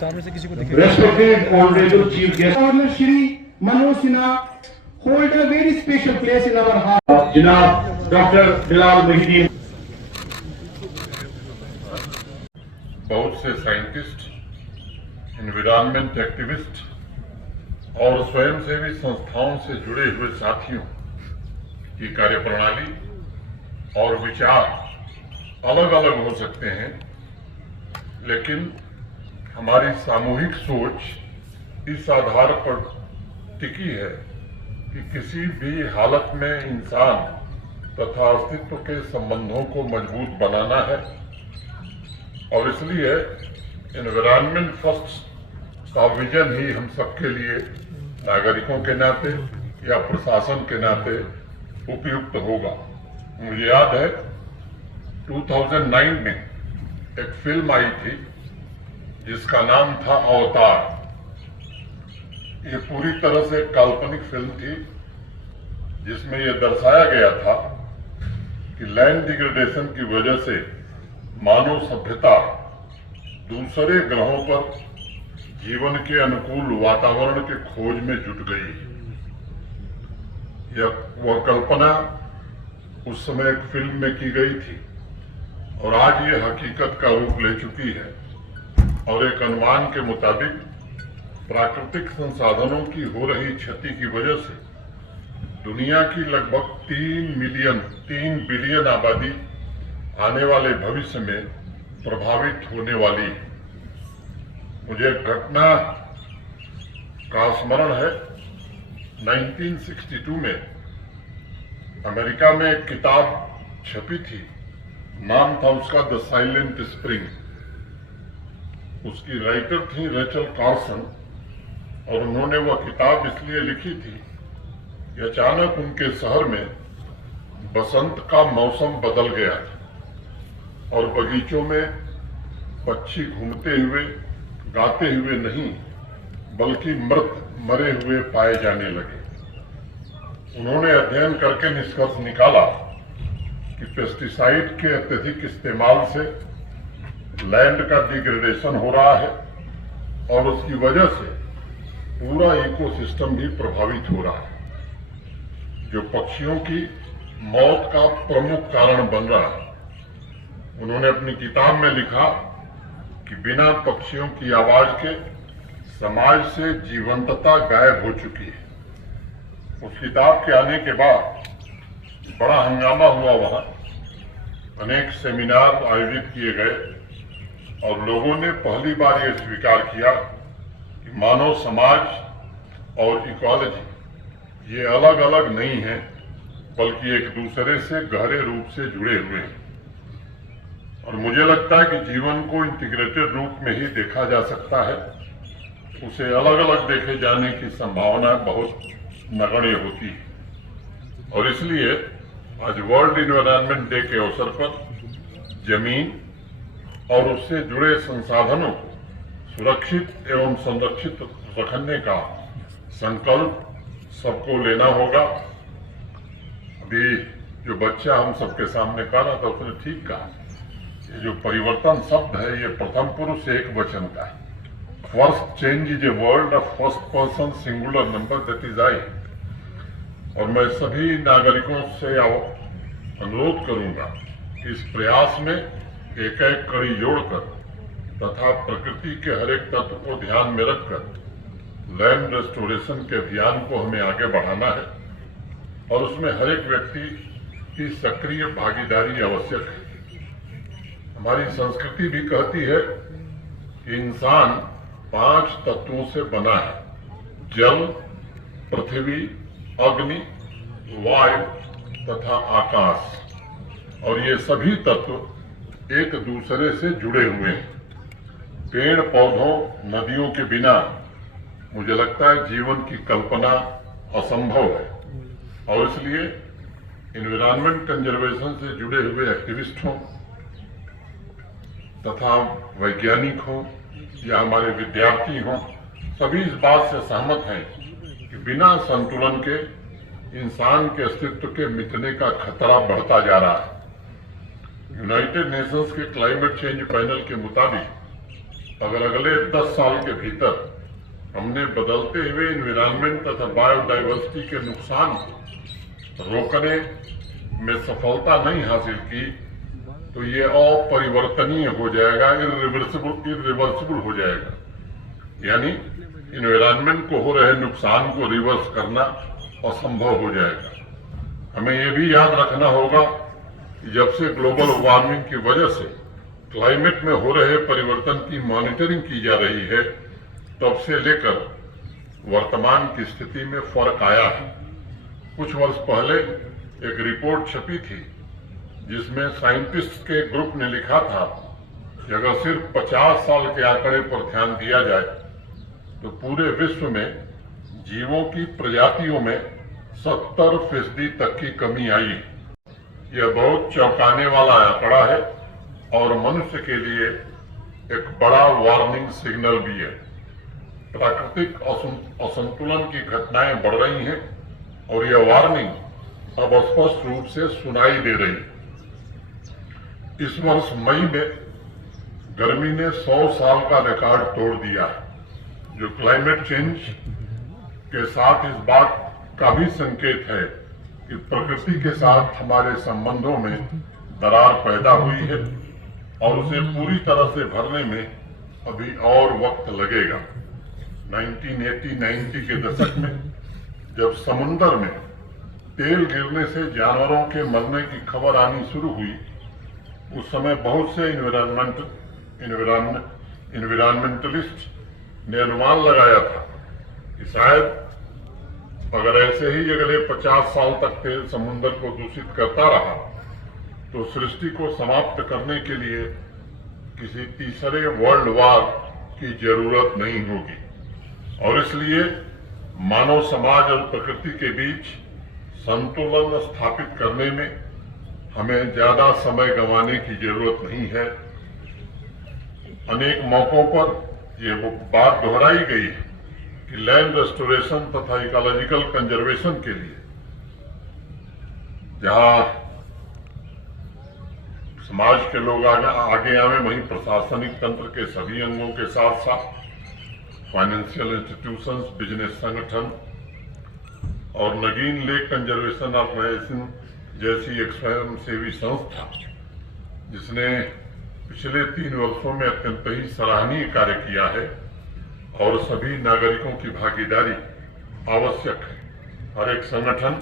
Respected Honorable Chief Guest, Governor Shri Manoj Sinha hold a very special place in our heart. Janab Dr. Bilal Muhyiddin. बहुत से scientist, environment activist और स्वयंसेवी संस्थाओं से जुड़े हुए साथियों की कार्यप्रणाली और विचार अलग अलग हो सकते हैं, लेकिन हमारी सामूहिक सोच इस आधार पर टिकी है कि किसी भी हालत में इंसान तथा अस्तित्व के संबंधों को मजबूत बनाना है और इसलिए एनवायरमेंट फर्स्ट का विजन ही हम सबके लिए नागरिकों के नाते या प्रशासन के नाते उपयुक्त होगा। मुझे याद है 2009 में एक फिल्म आई थी जिसका नाम था अवतार। ये पूरी तरह से काल्पनिक फिल्म थी जिसमें यह दर्शाया गया था कि लैंड डिग्रेडेशन की वजह से मानव सभ्यता दूसरे ग्रहों पर जीवन के अनुकूल वातावरण के खोज में जुट गई। वह कल्पना उस समय एक फिल्म में की गई थी और आज ये हकीकत का रूप ले चुकी है और एक अनुमान के मुताबिक प्राकृतिक संसाधनों की हो रही क्षति की वजह से दुनिया की लगभग 3 बिलियन आबादी आने वाले भविष्य में प्रभावित होने वाली है। मुझे एक घटना का स्मरण है। 1962 में अमेरिका में एक किताब छपी थी, नाम था उसका द साइलेंट स्प्रिंग। उसकी राइटर थी रेचल कार्सन और उन्होंने वह किताब इसलिए लिखी थी कि अचानक उनके शहर में बसंत का मौसम बदल गया था और बगीचों में पक्षी घूमते हुए गाते हुए नहीं बल्कि मरे हुए पाए जाने लगे। उन्होंने अध्ययन करके निष्कर्ष निकाला कि पेस्टिसाइड के अत्यधिक इस्तेमाल से लैंड का डिग्रेडेशन हो रहा है और उसकी वजह से पूरा इकोसिस्टम भी प्रभावित हो रहा है, जो पक्षियों की मौत का प्रमुख कारण बन रहा है। उन्होंने अपनी किताब में लिखा कि बिना पक्षियों की आवाज के समाज से जीवंतता गायब हो चुकी है। उस किताब के आने के बाद बड़ा हंगामा हुआ, वहां अनेक सेमिनार आयोजित किए गए और लोगों ने पहली बार यह स्वीकार किया कि मानव समाज और इकोलॉजी ये अलग अलग नहीं है बल्कि एक दूसरे से गहरे रूप से जुड़े हुए हैं। और मुझे लगता है कि जीवन को इंटीग्रेटेड रूप में ही देखा जा सकता है, उसे अलग अलग देखे जाने की संभावना बहुत नगण्य होती है। और इसलिए आज वर्ल्ड इन्वायरमेंट डे के अवसर पर जमीन और उससे जुड़े संसाधनों को सुरक्षित एवं संरक्षित रखने का संकल्प सबको लेना होगा। अभी जो बच्चा हम सबके सामने कह रहा था उसने ठीक कहा, ये जो परिवर्तन शब्द है ये प्रथम पुरुष एक वचन का है। First change is a word of first person singular number that is I. और मैं सभी नागरिकों से अनुरोध करूंगा कि इस प्रयास में एक एक कड़ी जोड़कर तथा प्रकृति के हर एक तत्व को ध्यान में रखकर लैंड रेस्टोरेशन के अभियान को हमें आगे बढ़ाना है और उसमें हर एक व्यक्ति की सक्रिय भागीदारी आवश्यक है। हमारी संस्कृति भी कहती है कि इंसान 5 तत्वों से बना है, जल, पृथ्वी, अग्नि, वायु तथा आकाश। और ये सभी तत्व एक दूसरे से जुड़े हुए हैं। पेड़ पौधों, नदियों के बिना मुझे लगता है जीवन की कल्पना असंभव है। और इसलिए एनवायरमेंट कंजर्वेशन से जुड़े हुए एक्टिविस्ट हों तथा वैज्ञानिक हों या हमारे विद्यार्थी हों, सभी इस बात से सहमत हैं कि बिना संतुलन के इंसान के अस्तित्व के मिटने का खतरा बढ़ता जा रहा है। यूनाइटेड नेशंस के क्लाइमेट चेंज पैनल के मुताबिक अगर अगले 10 साल के भीतर हमने बदलते हुए एनवायरनमेंट तथा बायोडाइवर्सिटी के नुकसान को रोकने में सफलता नहीं हासिल की तो ये अपरिवर्तनीय हो जाएगा, इरिवर्सिबल हो जाएगा। यानी एनवायरनमेंट को हो रहे नुकसान को रिवर्स करना असंभव हो जाएगा। हमें ये भी याद रखना होगा कि जब से ग्लोबल वार्मिंग की वजह से क्लाइमेट में हो रहे परिवर्तन की मॉनिटरिंग की जा रही है, तब से लेकर वर्तमान की स्थिति में फर्क आया है। कुछ वर्ष पहले एक रिपोर्ट छपी थी जिसमें साइंटिस्ट के ग्रुप ने लिखा था कि अगर सिर्फ 50 साल के आंकड़े पर ध्यान दिया जाए तो पूरे विश्व में जीवों की प्रजातियों में 70% तक की कमी आई। यह बहुत चौंकाने वाला आंकड़ा है और मनुष्य के लिए एक बड़ा वार्निंग सिग्नल भी है। प्राकृतिक असंतुलन की घटनाएं बढ़ रही हैं और यह वार्निंग अब स्पष्ट रूप से सुनाई दे रही है। इस वर्ष मई में गर्मी ने 100 साल का रिकॉर्ड तोड़ दिया है, जो क्लाइमेट चेंज के साथ इस बात का भी संकेत है कि प्रकृति के साथ हमारे संबंधों में दरार पैदा हुई है और उसे पूरी तरह से भरने में अभी और वक्त लगेगा। 1980-90 के दशक में जब समुद्र में तेल गिरने से जानवरों के मरने की खबर आनी शुरू हुई, उस समय बहुत से एनवायरमेंटलिस्ट ने अनुमान लगाया था कि शायद अगर ऐसे ही अगले 50 साल तक तेल समुद्र को दूषित करता रहा तो सृष्टि को समाप्त करने के लिए किसी तीसरे वर्ल्ड वार की जरूरत नहीं होगी और इसलिए मानव समाज और प्रकृति के बीच संतुलन स्थापित करने में हमें ज्यादा समय गंवाने की जरूरत नहीं है। अनेक मौकों पर यह बात दोहराई गई है कि लैंड रेस्टोरेशन तथा इकोलॉजिकल कंजर्वेशन के लिए जहां समाज के लोग आगे आवे, वहीं प्रशासनिक तंत्र के सभी अंगों के साथ साथ फाइनेंशियल इंस्टीट्यूशंस, बिजनेस संगठन और नगीन लेक कंजर्वेशन ऑर्गेनाइजेशन जैसी एक स्वयंसेवी संस्था जिसने पिछले 3 वर्षों में अत्यंत ही सराहनीय कार्य किया है और सभी नागरिकों की भागीदारी आवश्यक है। हर एक संगठन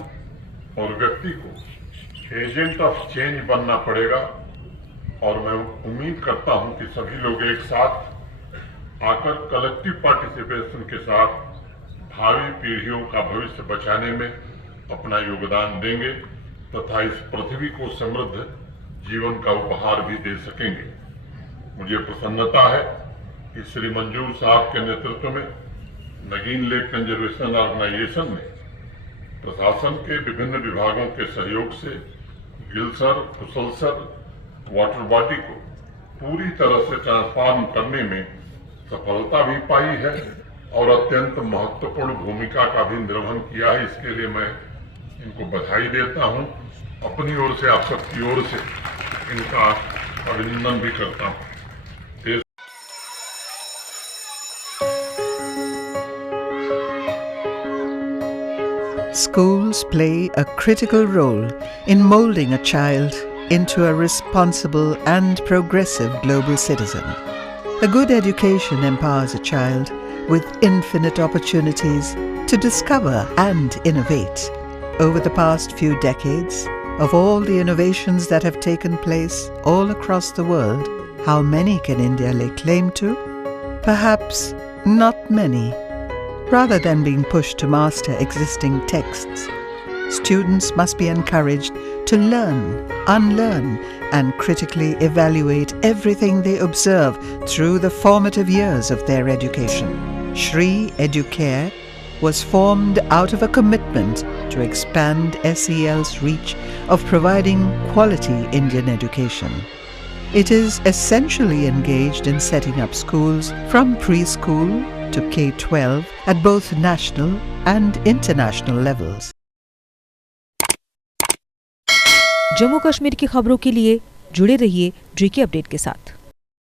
और व्यक्ति को एजेंट ऑफ चेंज बनना पड़ेगा और मैं उम्मीद करता हूं कि सभी लोग एक साथ आकर कलेक्टिव पार्टिसिपेशन के साथ भावी पीढ़ियों का भविष्य बचाने में अपना योगदान देंगे तथा इस पृथ्वी को समृद्ध जीवन का उपहार भी दे सकेंगे। मुझे प्रसन्नता है कि श्री मंजूर साहब के नेतृत्व में नगीन लेक कंजर्वेशन ऑर्गेनाइजेशन ने प्रशासन के विभिन्न विभागों के सहयोग से गिलसर कुशलसर वाटर बॉडी को पूरी तरह से ट्रांसफॉर्म करने में सफलता भी पाई है और अत्यंत महत्वपूर्ण भूमिका का भी निर्वहन किया है। इसके लिए मैं इनको बधाई देता हूं। अपनी ओर से, आप सबकी ओर से इनका अभिनंदन भी करता हूं। Schools play a critical role in molding a child into a responsible and progressive global citizen. A good education empowers a child with infinite opportunities to discover and innovate. Over the past few decades, of all the innovations that have taken place all across the world, how many can India lay claim to? Perhaps not many. Rather than being pushed to master existing texts, students must be encouraged to learn, unlearn, and critically evaluate everything they observe through the formative years of their education. Shri Educare was formed out of a commitment to expand SEL's reach of providing quality Indian education. It is essentially engaged in setting up schools from preschool to K-12 at both national and international levels. Jammu Kashmir की खबरों के लिए जुड़े रहिए GK update के साथ।